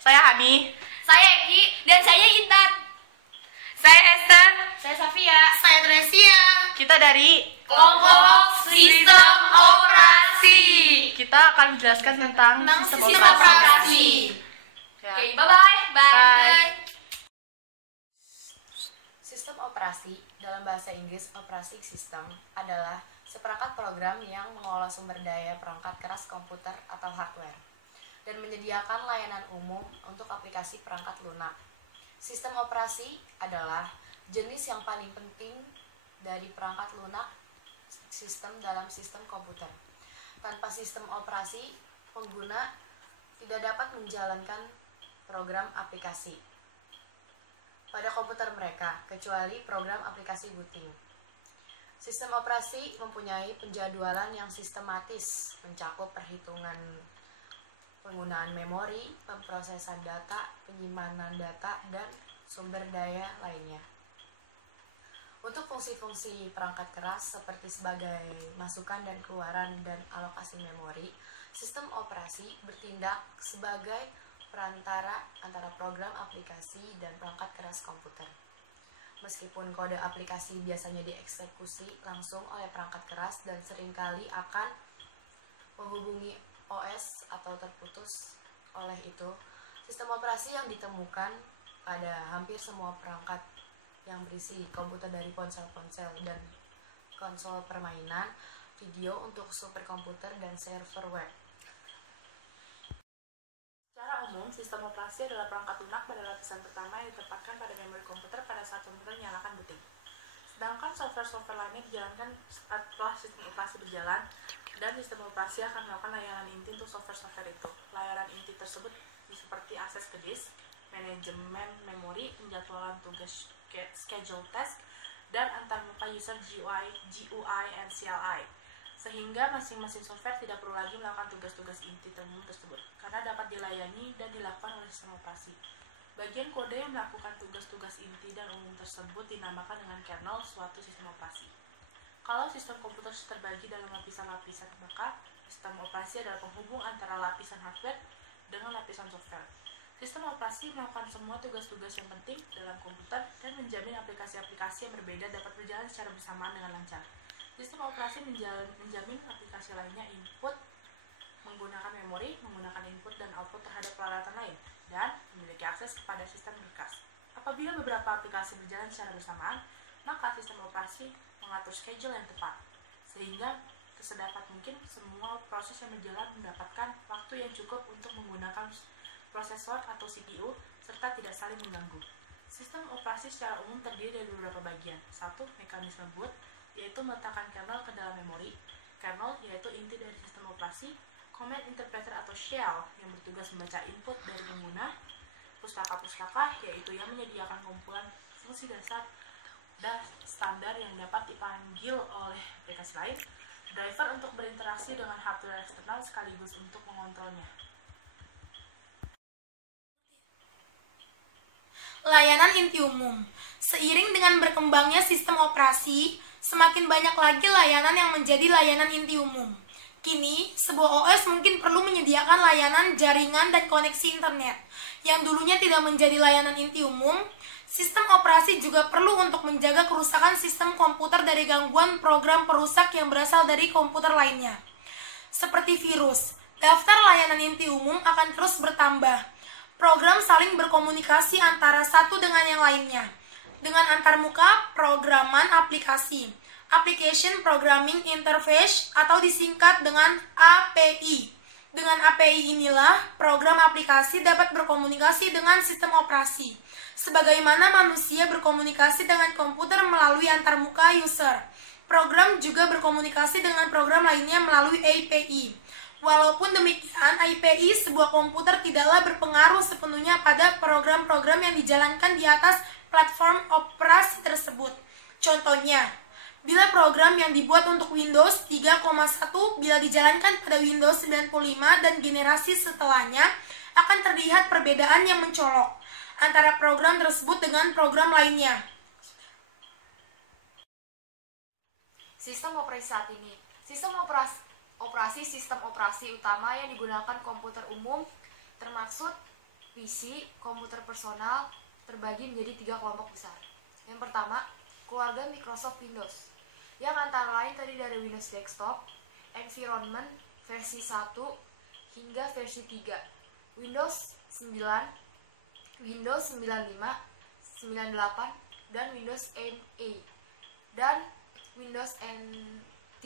Saya Hani. Saya Eki. Dan saya Intan. Saya Esther. Saya Safia. Saya Tresia. Kita dari Kelompok Sistem Operasi. Kita akan menjelaskan tentang sistem Sistem operasi. operasi. Ya. Oke, bye-bye. Bye. Sistem operasi dalam bahasa Inggris operating system adalah seperangkat program yang mengolah sumber daya perangkat keras komputer atau hardware dan menyediakan layanan umum untuk aplikasi perangkat lunak. Sistem operasi adalah jenis yang paling penting dari perangkat lunak sistem dalam sistem komputer. Tanpa sistem operasi, pengguna tidak dapat menjalankan program aplikasi pada komputer mereka, kecuali program aplikasi booting. Sistem operasi mempunyai penjadwalan yang sistematis, mencakup perhitungan penggunaan memori, pemrosesan data, penyimpanan data, dan sumber daya lainnya. Untuk fungsi-fungsi perangkat keras seperti sebagai masukan dan keluaran dan alokasi memori, sistem operasi bertindak sebagai perantara antara program aplikasi dan perangkat keras komputer. Meskipun kode aplikasi biasanya dieksekusi langsung oleh perangkat keras dan seringkali akan menghubungi OS atau terputus oleh itu, sistem operasi yang ditemukan pada hampir semua perangkat yang berisi komputer dari ponsel-ponsel dan konsol permainan video untuk superkomputer dan server web. Secara umum, sistem operasi adalah perangkat lunak pada lapisan pertama yang ditempatkan pada memori komputer pada saat komputer menyalakan booting. Sedangkan software-software lainnya dijalankan setelah sistem operasi berjalan, dan sistem operasi akan melakukan layanan inti untuk software-software itu. Layanan inti tersebut seperti akses ke disk, manajemen memori, penjadwalan tugas schedule task, dan antarmuka user GUI, and CLI. Sehingga masing-masing software tidak perlu lagi melakukan tugas-tugas inti umum tersebut, karena dapat dilayani dan dilakukan oleh sistem operasi. Bagian kode yang melakukan tugas-tugas inti dan umum tersebut dinamakan dengan kernel suatu sistem operasi. Kalau sistem komputer terbagi dalam lapisan-lapisan, maka sistem operasi adalah penghubung antara lapisan hardware dengan lapisan software. Sistem operasi melakukan semua tugas-tugas yang penting dalam komputer dan menjamin aplikasi-aplikasi yang berbeda dapat berjalan secara bersamaan dengan lancar. Sistem operasi menjamin aplikasi lainnya input menggunakan memori, menggunakan input dan output terhadap peralatan lain, dan memiliki akses kepada sistem berkas. Apabila beberapa aplikasi berjalan secara bersamaan, maka sistem operasi mengatur schedule yang tepat, sehingga sedapat mungkin semua proses yang berjalan mendapatkan waktu yang cukup untuk menggunakan prosesor atau CPU, serta tidak saling mengganggu. Sistem operasi secara umum terdiri dari beberapa bagian. 1. Mekanisme boot, yaitu meletakkan kernel ke dalam memori. Kernel yaitu inti dari sistem operasi. Command interpreter atau shell yang bertugas membaca input dari pengguna. Pustaka-pustaka yaitu yang menyediakan kumpulan fungsi dasar dan standar yang dapat dipanggil oleh aplikasi lain. Driver untuk berinteraksi dengan hardware eksternal sekaligus untuk mengontrolnya. Layanan inti umum. Seiring dengan berkembangnya sistem operasi, semakin banyak lagi layanan yang menjadi layanan inti umum. Kini, sebuah OS mungkin perlu menyediakan layanan jaringan dan koneksi internet. Yang dulunya tidak menjadi layanan inti umum, sistem operasi juga perlu untuk menjaga kerusakan sistem komputer dari gangguan program perusak yang berasal dari komputer lainnya. Seperti virus, daftar layanan inti umum akan terus bertambah. Program saling berkomunikasi antara satu dengan yang lainnya. Dengan antarmuka programan aplikasi, Application Programming Interface atau disingkat dengan API. Dengan API inilah program aplikasi dapat berkomunikasi dengan sistem operasi, sebagaimana manusia berkomunikasi dengan komputer melalui antarmuka user. Program juga berkomunikasi dengan program lainnya melalui API. Walaupun demikian, API sebuah komputer tidaklah berpengaruh sepenuhnya pada program-program yang dijalankan di atas platform operasi tersebut. Contohnya, bila program yang dibuat untuk Windows 3.1 bila dijalankan pada Windows 95 dan generasi setelahnya, akan terlihat perbedaan yang mencolok antara program tersebut dengan program lainnya. Sistem operasi saat ini. Sistem operasi utama yang digunakan komputer umum termaksud PC komputer personal terbagi menjadi 3 kelompok besar. Yang pertama, keluarga Microsoft Windows, yang antara lain terdiri dari Windows Desktop, Environment versi 1 hingga versi 3, Windows 9, Windows 95, 98, dan Windows NA, dan Windows NT,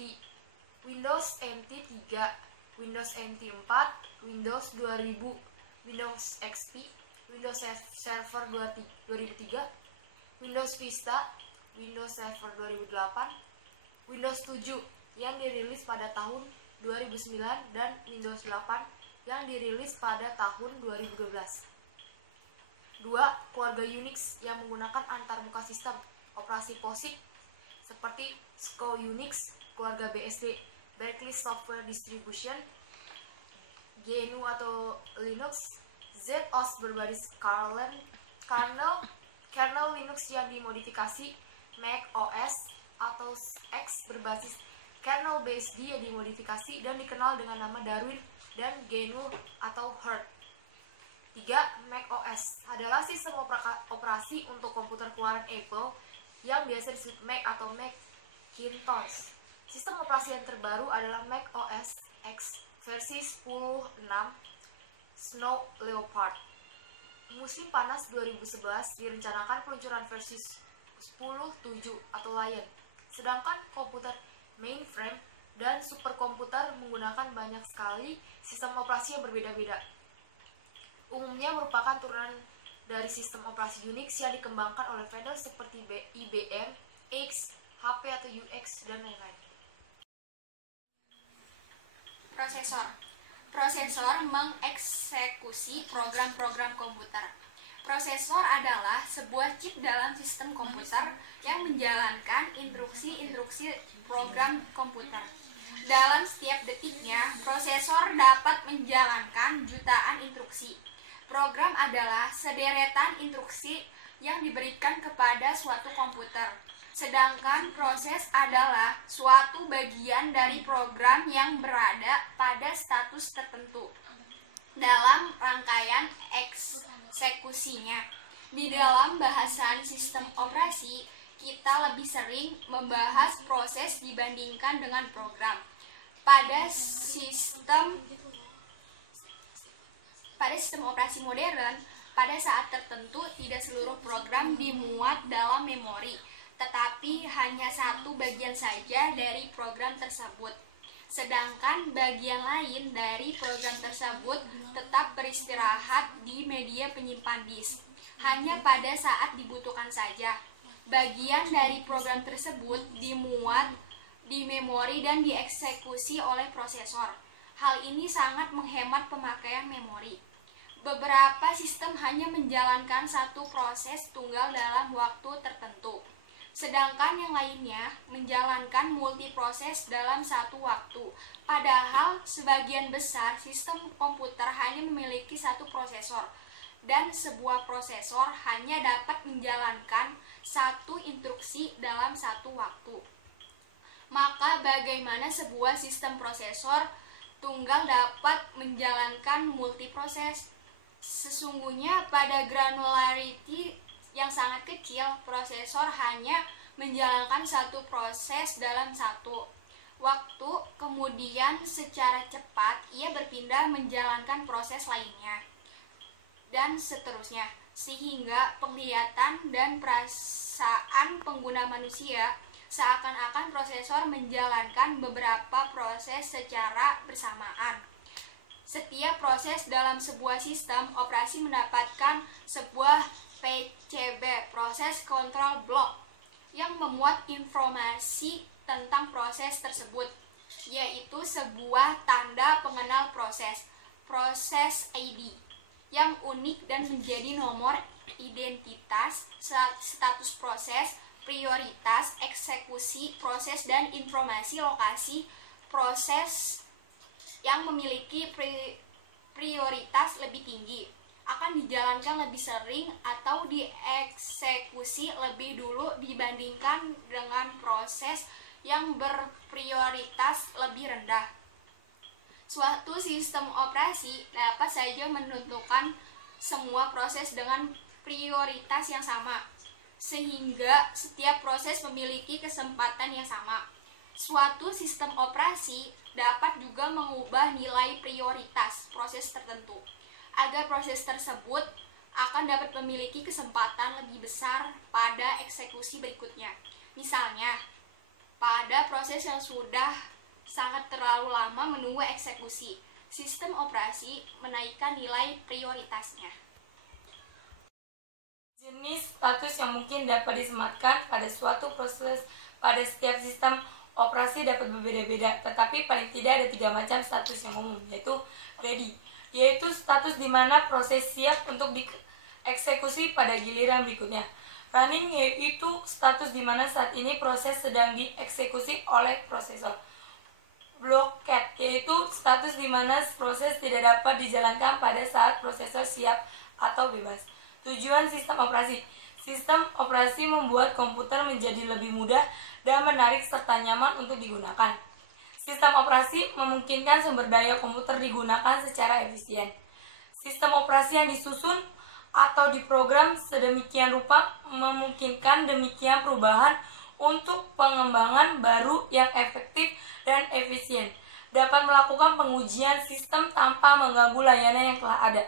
Windows NT 3, Windows NT 4, Windows 2000, Windows XP, Windows Server 2003, Windows Vista, Windows Server 2008, Windows 7 yang dirilis pada tahun 2009, dan Windows 8 yang dirilis pada tahun 2012. 2. Keluarga Unix yang menggunakan antarmuka sistem operasi POSIX seperti SCO Unix, keluarga BSD, Berkeley Software Distribution, GNU atau Linux, ZOS berbasis kernel Linux yang dimodifikasi, Mac OS atau X berbasis kernel BSD yang dimodifikasi dan dikenal dengan nama Darwin, dan GNU atau Hurt. 3. Mac OS adalah sistem operasi untuk komputer keluaran Apple yang biasa disebut Mac atau Macintosh. Sistem operasi yang terbaru adalah Mac OS X versi 10.6 Snow Leopard. Musim panas 2011 direncanakan peluncuran versi 10.7 atau Lion. Sedangkan komputer mainframe dan superkomputer menggunakan banyak sekali sistem operasi yang berbeda-beda. Umumnya merupakan turunan dari sistem operasi Unix yang dikembangkan oleh vendor seperti IBM, X, HP atau UX, dan lain-lain. Prosesor mengeksekusi program-program komputer. Prosesor adalah sebuah chip dalam sistem komputer yang menjalankan instruksi-instruksi program komputer. Dalam setiap detiknya, prosesor dapat menjalankan jutaan instruksi. Program adalah sederetan instruksi yang diberikan kepada suatu komputer. Sedangkan proses adalah suatu bagian dari program yang berada pada status tertentu dalam rangkaian eksekusinya. Di dalam bahasan sistem operasi, kita lebih sering membahas proses dibandingkan dengan program. Pada sistem operasi modern, pada saat tertentu tidak seluruh program dimuat dalam memori, tetapi hanya satu bagian saja dari program tersebut. Sedangkan bagian lain dari program tersebut tetap beristirahat di media penyimpan disk, hanya pada saat dibutuhkan saja. Bagian dari program tersebut dimuat di memori dan dieksekusi oleh prosesor. Hal ini sangat menghemat pemakaian memori. Beberapa sistem hanya menjalankan satu proses tunggal dalam waktu tertentu, sedangkan yang lainnya menjalankan multiproses dalam satu waktu. Padahal sebagian besar sistem komputer hanya memiliki satu prosesor, dan sebuah prosesor hanya dapat menjalankan satu instruksi dalam satu waktu. Maka bagaimana sebuah sistem prosesor tunggal dapat menjalankan multiproses? Sesungguhnya pada granularity yang sangat kecil, prosesor hanya menjalankan satu proses dalam satu waktu, kemudian secara cepat ia berpindah menjalankan proses lainnya, dan seterusnya, sehingga penglihatan dan perasaan pengguna manusia seakan-akan prosesor menjalankan beberapa proses secara bersamaan. Setiap proses dalam sebuah sistem operasi mendapatkan sebuah PCB, proses control block, yang memuat informasi tentang proses tersebut, yaitu sebuah tanda pengenal proses ID, yang unik dan menjadi nomor identitas, status proses, prioritas, eksekusi proses, dan informasi lokasi proses yang memiliki prioritas lebih tinggi akan dijalankan lebih sering atau dieksekusi lebih dulu dibandingkan dengan proses yang berprioritas lebih rendah. Suatu sistem operasi dapat saja menentukan semua proses dengan prioritas yang sama, sehingga setiap proses memiliki kesempatan yang sama. Suatu sistem operasi dapat juga mengubah nilai prioritas proses tertentu, agar proses tersebut akan dapat memiliki kesempatan lebih besar pada eksekusi berikutnya. Misalnya, pada proses yang sudah sangat terlalu lama menunggu eksekusi, sistem operasi menaikkan nilai prioritasnya. Jenis status yang mungkin dapat disematkan pada suatu proses pada setiap sistem operasi dapat berbeda-beda, tetapi paling tidak ada 3 macam status yang umum, yaitu ready, yaitu status di mana proses siap untuk dieksekusi pada giliran berikutnya. Running, yaitu status di mana saat ini proses sedang dieksekusi oleh prosesor. Blockade, yaitu status di mana proses tidak dapat dijalankan pada saat prosesor siap atau bebas. Tujuan sistem operasi. Sistem operasi membuat komputer menjadi lebih mudah dan menarik serta nyaman untuk digunakan. Sistem operasi memungkinkan sumber daya komputer digunakan secara efisien. Sistem operasi yang disusun atau diprogram sedemikian rupa memungkinkan demikian perubahan untuk pengembangan baru yang efektif dan efisien. Dapat melakukan pengujian sistem tanpa mengganggu layanan yang telah ada.